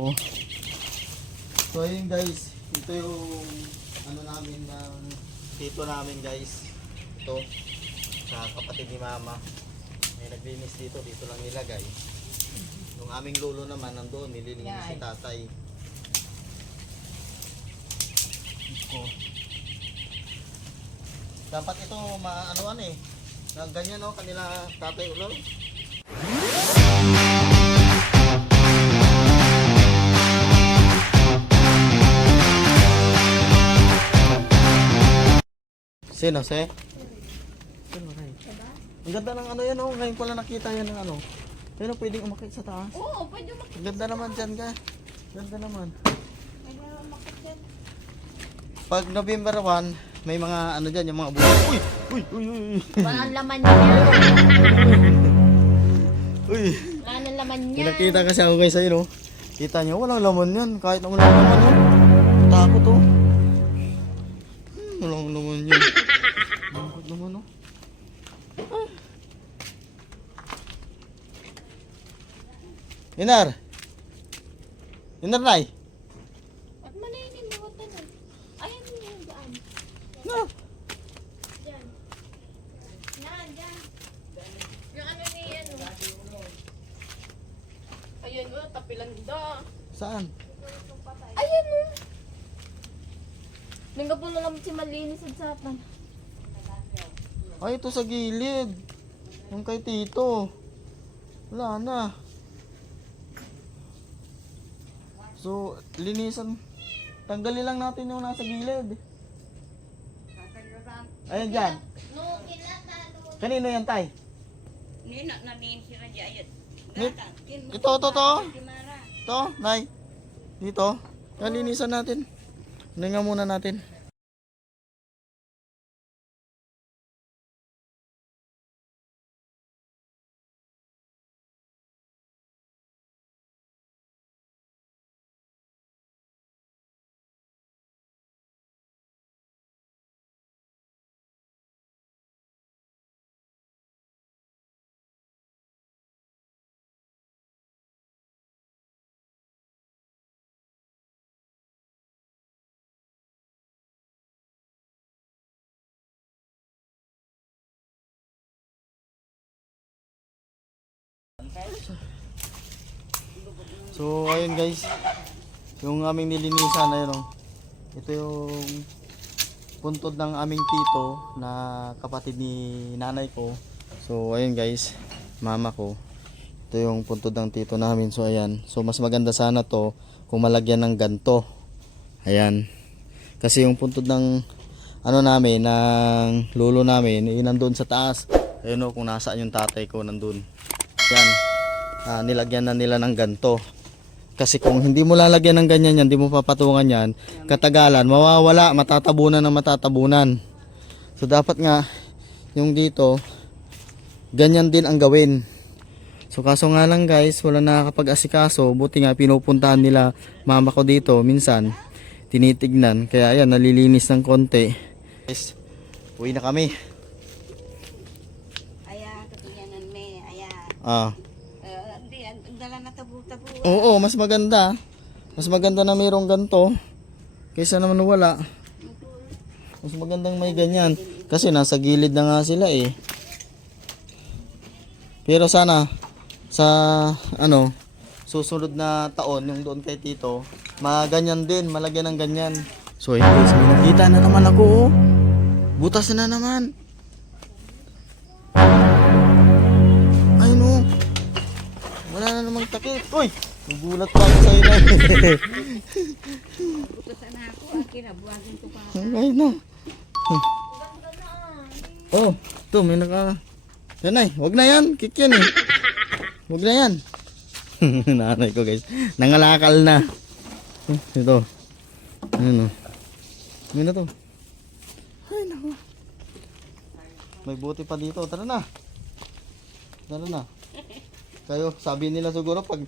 Oh. So ayun guys, ito yung ano namin ng tito namin guys. Ito sa kapatid ni mama. May naglinis dito, dito lang nilagay. Yung aming lolo naman nandoon, nililinis si tatay. Ito. Dapat ito maanuan eh. Na ganyan no, kanila tatay ulo. Sino, se? Sino, Ray? Ang ganda ng ano yan, oh. Ngayon ko lang nakita yan ng ano. Pero pwedeng umakit sa taas. Oo, pwede mak- Ang ganda naman dyan, ka. Ganda naman. pwede makit dyan. Pag November 1, may mga ano dyan, yung mga buhay. Uy! Uy! Uy! Uy! Walang laman niya. Uy! Wala nang laman niya. Pinakita kasi ako guys sa'yo, no? Kita nyo, walang laman yan. Kahit na walang laman yan. Takot, oh. Inar! Inar, Nay! At maninin mo wata na. Ayan yung daan. Na! Diyan. Yan, dyan. Yung ano ni ano. Ayun o, tapilang da. Saan? Ayun o. Nangga po na lang si malinis at sapan. Ay, ito sa gilid. Yung kay Tito. Wala na. So, linisan. Tanggalin lang natin yung nasa gilid. Ayan dyan. Kanino yan, Tay? Nina na din si Raja ayun. Ito, ito, ito. Ito, Nay. Dito. Yan, linisan natin. Hininga muna natin. So, ayun guys. Yung aming nilinisan, ayun oh. Ito yung puntod ng aming tito na kapatid ni nanay ko. So, ayun guys. Mama ko. Ito yung puntod ng tito namin. So, ayan. So, mas maganda sana to kung malagyan ng ganto. Ayan. Kasi yung puntod ng ano namin, ng lolo namin, yun nandun sa taas. Ayun o, kung nasaan yung tatay ko, nandun. Yan. Ah, nilagyan na nila ng ganto. Kasi kung hindi mo lalagyan ng ganyan yan, hindi mo papatungan yan, katagalan, mawawala, matatabunan ng matatabunan. So dapat nga, yung dito, ganyan din ang gawin. So kaso nga lang guys, wala nakakapag-asikaso, buti nga pinupuntahan nila mama ko dito minsan, tinitignan, kaya ayan, nalilinis ng konti. Guys, uwi na kami. Aya, katiyanan me, aya. Ah, Hindi, ang dala na tabu-tabu. oo, mas maganda. Mas maganda na mayroong ganto, kaysa naman wala. Mas magandang may ganyan. Kasi nasa gilid na nga sila eh. Pero sana sa ano susunod na taon yung doon kay Tito, maganyan din, malagyan ng ganyan. So may nakita na naman ako oh. Butas na naman. Na namang takip. Uy! Nagulat pa ako sa'yo na. Bukas na ako, ang kinabuhagin ko pa. Ay no. Oh, to may naka... Yan ay, wag na yan. Kick yan eh. Wag na yan. Nanay ko guys. Nangalakal na. Oh, Ito. Ano? Ano na to? Ay nako. May buti pa dito. Tara na. Tara na. Kayo, sabi nila siguro pag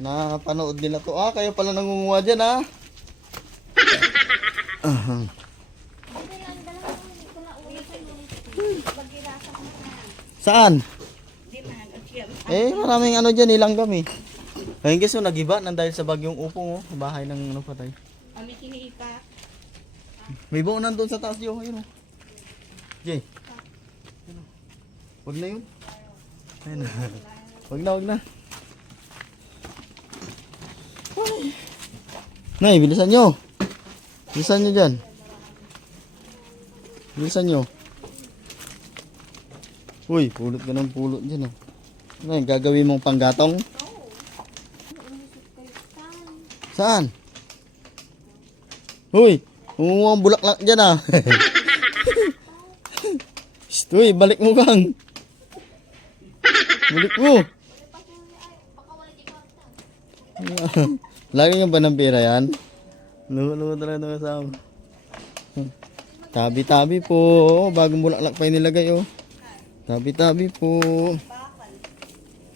napanood nila to. Ah, kayo pala nangunguha dyan ah. Ahang. Saan? Eh, maraming ano dyan, ilanggam eh. Ayun guys, so nagiba nang dahil sa bagyong upong oh. Bahay ng ano patay. Kami kiniipa. May baunan doon sa taas yun. Ayun oh. Jay. Oh. Wag na yun. Ayun. Wag na, wag na. Ay. Nay, bilisan nyo. Bilisan nyo dyan. Bilisan nyo. Uy, pulot ka ng pulot dyan oh. Ano yung gagawin mong panggatong? Saan? Uy, umuha ang bulaklak dyan ah. Uy, balik mo kang. Balik mo. Lagi nga ba ng pera yan? Luho-luho talaga ng kasama. Tabi-tabi po. Oh, bagong bulaklak pa yung nilagay oh. Tabi-tabi po.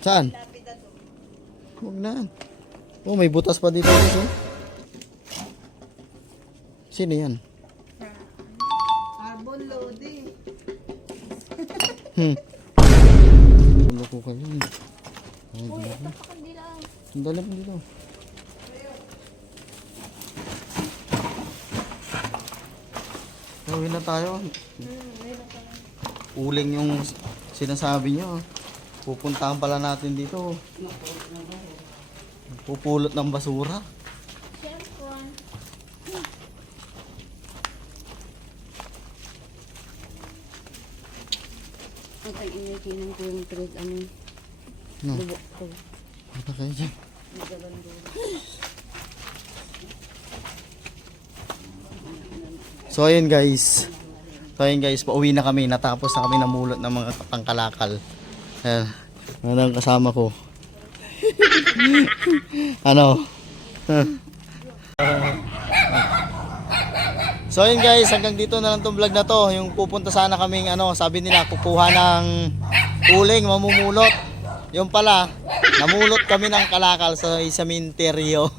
Saan? Huwag na. Oh, may butas pa dito. guys, oh. Sino yan? Carbon loading. Hmm. Ulo ko kayo. Ay, Uy, grabe. ito pa kandila. Ang dali dito. Uwi na tayo. Uling yung sinasabi nyo. Pupuntahan pala natin dito. Pupulot ng basura. Ang kainitin ng kong trade ano. No. Lubok ko. Punta kayo dyan. So ayun guys. So ayun guys, pauwi na kami. Natapos na kami namulot ng mga pangkalakal. Ayan. Ano ang kasama ko? ano? so ayun guys, hanggang dito na lang tong vlog na to. Yung pupunta sana kaming ano, sabi nila kukuha ng uling, mamumulot. Yung pala, namulot kami ng kalakal sa isaminteryo.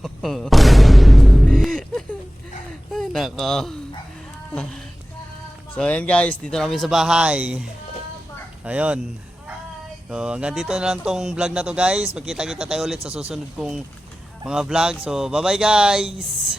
Ay, nako. So ayan guys, dito kami sa bahay. Ayun. So hanggang dito na lang tong vlog na to guys. Magkita-kita tayo ulit sa susunod kong mga vlog. So bye bye guys.